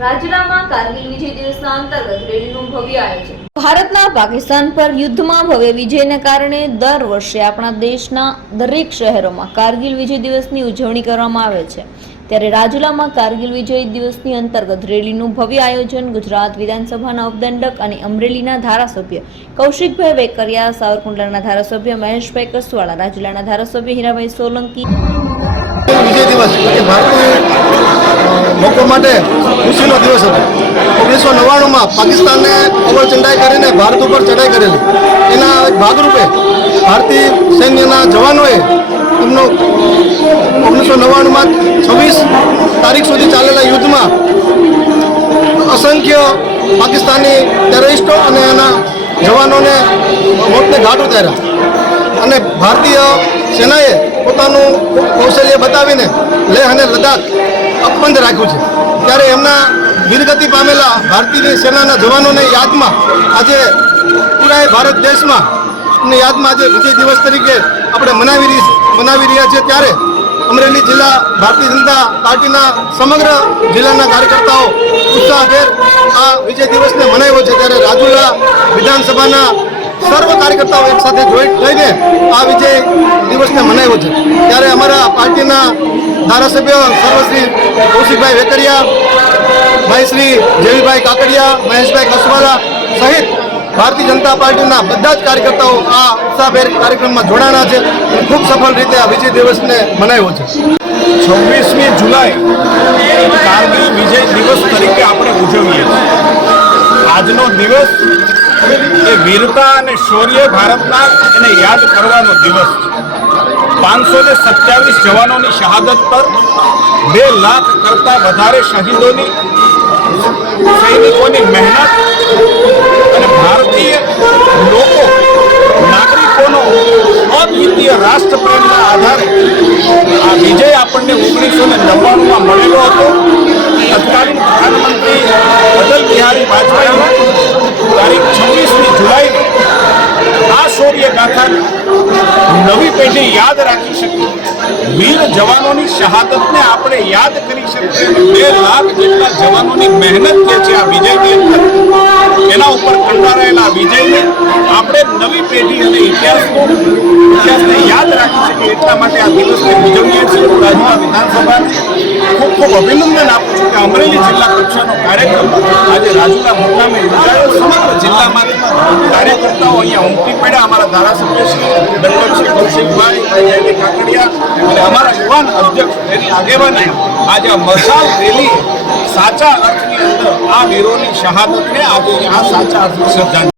રાજુલામાં કારગિલ વિજય દિવસના અંતર્ગત રેલીનું ભવ્ય આયોજન. ભારતના પાકિસ્તાન પર યુદ્ધમાં ભવ્ય વિજયને કારણે દર વર્ષે આપણા દેશના દરેક શહેરોમાં કારગિલ વિજય દિવસની ઉજવણી કરવામાં આવે છે. ત્યારે રાજુલામાં કારગિલ વિજય દિવસની અંતર્ગત રેલીનું ભવ્ય આયોજન ગુજરાત વિધાનસભાના ઉપદંડક અને અમરેલીના ધારાસભ્ય કૌશિકભાઈ વેકરિયા સાવરકુંડલાના ધારાસભ્ય મહેશભાઈ કસવાળા રાજુલાના ધારાસભ્ય હીરાભાઈ સોલંકી. વિજય દિવસ એ ભારતીય લોકો માટે ખુશીનો દિવસ હતો. ઓગણીસો નવ્વાણુંમાં પાકિસ્તાનને ઓવર ચંડાઈ કરીને ભારત ઉપર ચડાઈ કરેલી. એના ભાગરૂપે ભારતીય સૈન્યના જવાનોએ એમનો ઓગણીસો નવ્વાણુંમાં છવ્વીસ તારીખ સુધી ચાલેલા યુદ્ધમાં અસંખ્ય પાકિસ્તાની ટેરરિસ્ટો અને એના જવાનોને મોતને ઘાટ ઉતાર્યા. અને ભારતીય સેનાએ પોતાનું કૌશલ્ય બતાવીને લેહ અને લદ્દાખ અકબંધ રાખ્યું છે. ત્યારે એમના વીરગતિ પામેલા ભારતીય સેનાના જવાનોને યાદમાં આજે પૂરા ભારત દેશમાં યાદમાં આજે વિજય દિવસ તરીકે આપણે મનાવી મનાવી રહ્યા છીએ. ત્યારે અમરેલી જિલ્લા ભારતીય જનતા પાર્ટીના સમગ્ર જિલ્લાના કાર્યકર્તાઓ ઉત્સાહભેર આ વિજય દિવસને મનાવ્યો છે. ત્યારે રાજુલા વિધાનસભાના સર્વ કાર્યકર્તાઓ એક સાથે જોઈન્ટ થઈને આ વિજય દિવસને મનાવ્યો છે. ત્યારે અમારા પાર્ટીના ધારાસભ્ય સર્વશ્રી કૌશિકભાઈ વેકરિયા ભાઈ જેવીભાઈ કાકડિયા, મહેશભાઈ કસવાલા સહિત ભારતીય જનતા પાર્ટીના બધા જ કાર્યકર્તાઓ આ ઉત્સાહભેર કાર્યક્રમમાં જોડાણા છે ખૂબ સફળ રીતે આ વિજય દિવસને મનાવ્યો છે. છવ્વીસમી જુલાઈ કારગિલ વિજય દિવસ તરીકે આપણે ઉજવીએ છીએ. આજનો દિવસ એ વીરતા અને શૌર્ય ભારતના એને યાદ કરવાનો દિવસ. પાંચસો ને સત્યાવીસ જવાનોની શહાદત પર બે લાખ કરતાં વધારે શહીદોની સૈનિકોની મહેનત અને ભારતીય લોકો, નાગરિકોનો અદ્વિતીય રાષ્ટ્રપ્રેમના આધારે આ વિજય આપણને ઓગણીસો ને નવ્વાણુંમાં મળેલો હતો. તત્કાલીન પ્રધાનમંત્રી અટલ બિહારી વાજપેયી તારીખ પેઢી યાદ રાખી શકીએ. વીર જવાનોની શહાદતને આપણે યાદ કરી શકીએ. બે લાખ જેટલા જવાનોની મહેનત જે છે આ વિજયની એના ઉપર કંડારાયેલા વિજયને આપણે નવી પેઢી અને ઇતિહાસનો, ઇતિહાસને યાદ રાખી શકીએ. એટલા માટે આ દિવસને ઉજવીએ છીએ. રાજ્યમાં વિધાનસભાને ખૂબ ખૂબ અભિનંદન આપું છું કે અમરેલી જિલ્લા કક્ષાનો કાર્યક્રમ આજે રાજુલા મુકામે પડ્યા. અમારા ધારાસભ્ય શ્રી દંડક શ્રી કૌશિકભાઈ કાકડિયા અમારા યુવાન એની આગેવાની આજે આ રેલી સાચા અર્થની અંદર આ વીરોની શહાદતને આજે આ સાચા અર્થની શ્રદ્ધાંજલિ